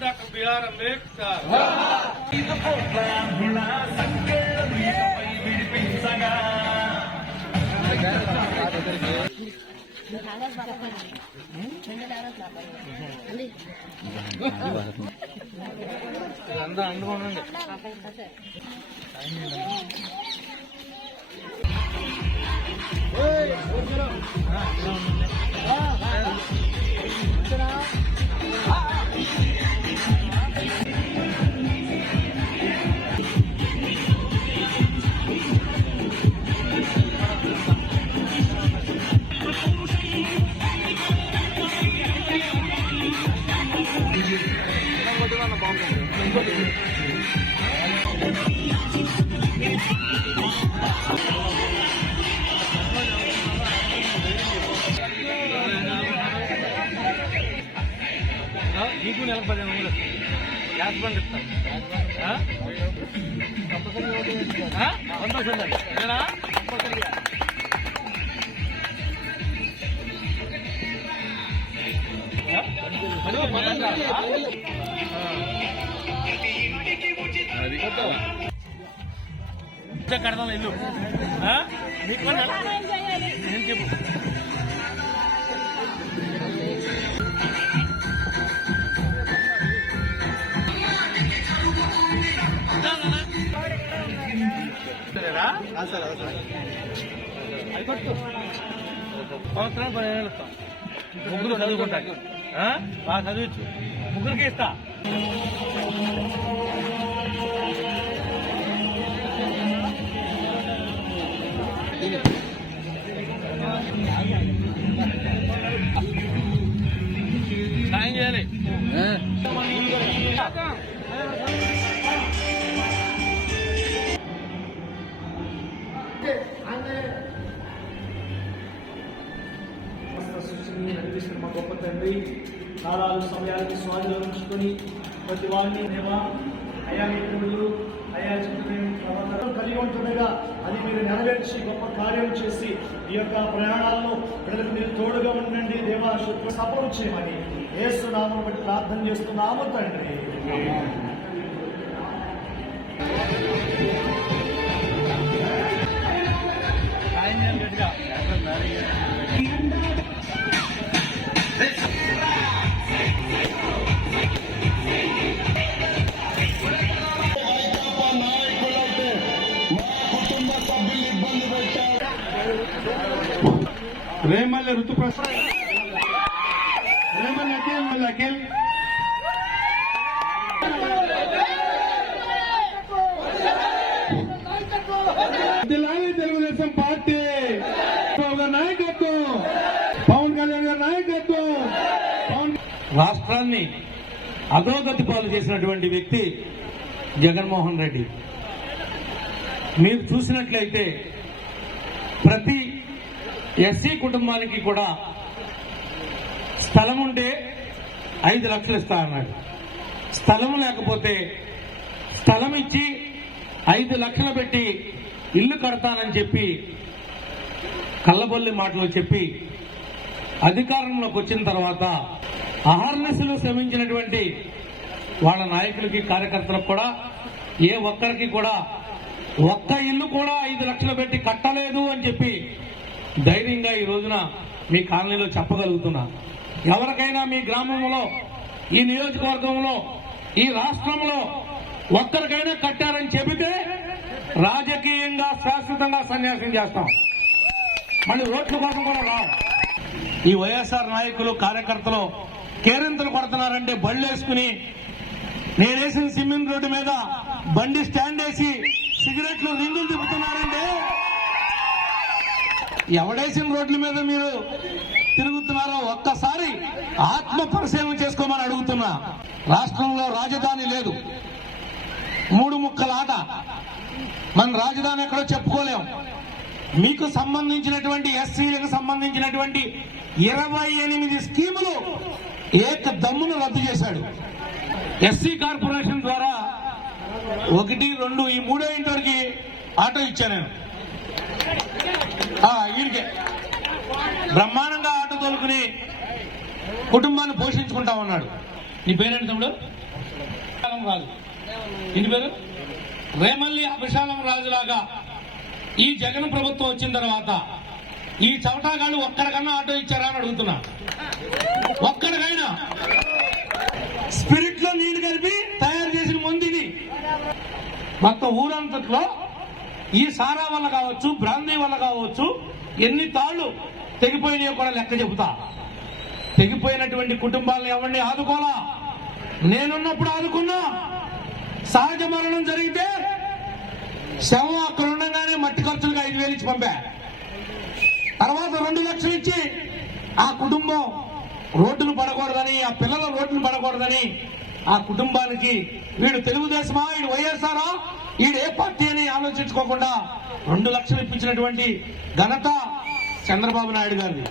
Dr. B.R. Ambedkar. నీకు నెలకు 15,000 gas bund ఇస్తాను. సంతోషంగా కడదాం ఇల్లు నీకు నేను చెప్పు. సంవత్సరాలు 15,000 ఇస్తాం. ముగ్గురు చదువుకుంటారు, బాగా చదివచ్చు. ముగ్గురికి ఇస్తా. సాయం చేయాలి. నడిపిస్తున్న మా గొప్ప తండ్రి, కాలాలు సమయానికి స్వాధీనం ఉంచుకొని ప్రతి వారిని దేవా అయా మిత్రులు అయా చిత్రం కలిగి ఉంటుండగా అది మీరు నెరవేర్చి గొప్ప కార్యం చేసి ఈ యొక్క ప్రయాణాల్లో ప్రజలకు మీరు తోడుగా ఉండండి దేవా. సఫలం చేయమని యేసు నామమును బట్టి ప్రార్థన చేస్తున్నాము తండ్రి. రేమల్ల ఋతుప్రసాద్, రేమల్ల అఖిల్ తెలుగుదేశం పార్టీ నాయకత్వం, పవన్ కళ్యాణ్ గారి నాయకత్వం. రాష్ట్రాన్ని అధోగతి పాలు చేసినటువంటి వ్యక్తి జగన్మోహన్ రెడ్డి. మీరు చూసినట్లయితే ప్రతి ఎస్సీ కుటుంబానికి కూడా స్థలం ఉంటే 5 లక్షలు ఇస్తా అన్నాడు. స్థలం లేకపోతే స్థలం ఇచ్చి 5 లక్షలు పెట్టి ఇల్లు కడతానని చెప్పి కళ్ళబొల్లి మాటలు చెప్పి అధికారంలోకి వచ్చిన తర్వాత అహర్నిశలు శ్రమించినటువంటి వాళ్ళ నాయకులకి కార్యకర్తలకు కూడా ఏ ఒక్కరికి కూడా ఒక్క ఇల్లు కూడా 5 లక్షలు పెట్టి కట్టలేదు అని చెప్పి ధైర్యంగా ఈ రోజున మీ కాలనీలో చెప్పగలుగుతున్నా. ఎవరికైనా మీ గ్రామంలో, ఈ నియోజకవర్గంలో, ఈ రాష్ట్రంలో ఒక్కరికైనా కట్టారని చెబితే రాజకీయంగా శాశ్వతంగా సన్యాసం చేస్తాం. మళ్ళీ ఓట్ల కోసం కూడా రావు. ఈ వైఎస్ఆర్ నాయకులు కార్యకర్తలు కేరింతలు కొడుతున్నారంటే బళ్ళు వేసుకుని, నేనేసిన సిమెంట్ రోడ్డు మీద బండి స్టాండ్ వేసి సిగరెట్లు రింగులు తిప్పుతున్నారంటే ఎవడేసిన రోడ్ల మీద మీరు తిరుగుతున్నారో ఒక్కసారి ఆత్మ పరిశీలన చేసుకోమని అడుగుతున్నా. రాష్ట్రంలో రాజధాని లేదు, 3 ముక్కల ఆట. మన రాజధాని ఎక్కడో చెప్పుకోలేం. మీకు సంబంధించినటువంటి ఎస్సీలకు సంబంధించినటువంటి 28 స్కీములు ఏక దమ్మును రద్దు చేశాడు. ఎస్సీ కార్పొరేషన్ ద్వారా 1, 2 ఈ 3 ఇంటి వరకు ఆటో ఇచ్చాను నేను. వీడికే బ్రహ్మాండంగా ఆటో తోలుకుని కుటుంబాన్ని పోషించుకుంటా ఉన్నాడు. నీ పేరేంటి తమ్ముడు? రాజు. ఇంటి పేరు రేమల్లి అభిషాలం రాజులాగా ఈ జగన్ ప్రభుత్వం వచ్చిన తర్వాత ఈ చవటాగాళ్ళు ఒక్కడికన్నా ఆటో ఇచ్చారా అని అడుగుతున్నా. ఒక్కడికైనా స్పిరిట్ లో నీళ్లు కలిపి తయారు చేసిన మందిని మొత్తం ఊరంతట్లో ఈ సారా వల్ల కావచ్చు, బ్రాందీ వల్ల కావచ్చు, ఎన్ని తాళ్లు తెగిపోయినాయో కూడా లెక్క చెబుతా. తెగిపోయినటువంటి కుటుంబాలను ఎవరిని ఆదుకోలా. నేనున్నప్పుడు ఆదుకున్నా. సహజ మరణం జరిగితే శవం అక్కడ ఉండగానే మట్టి ఖర్చులుగా 5,000 ఇచ్చి పంపా. తర్వాత 2 లక్షలు ఇచ్చి ఆ కుటుంబం రోడ్డును పడకూడదని, ఆ పిల్లల రోడ్డును పడకూడదని ఆ కుటుంబానికి వీడు తెలుగుదేశమా, వీడు వైఎస్ఆరా, వీడు ఏ పార్టీ అని ఆలోచించుకోకుండా 2 లక్షలు ఇప్పించినటువంటి ఘనత చంద్రబాబు నాయుడు గారిది.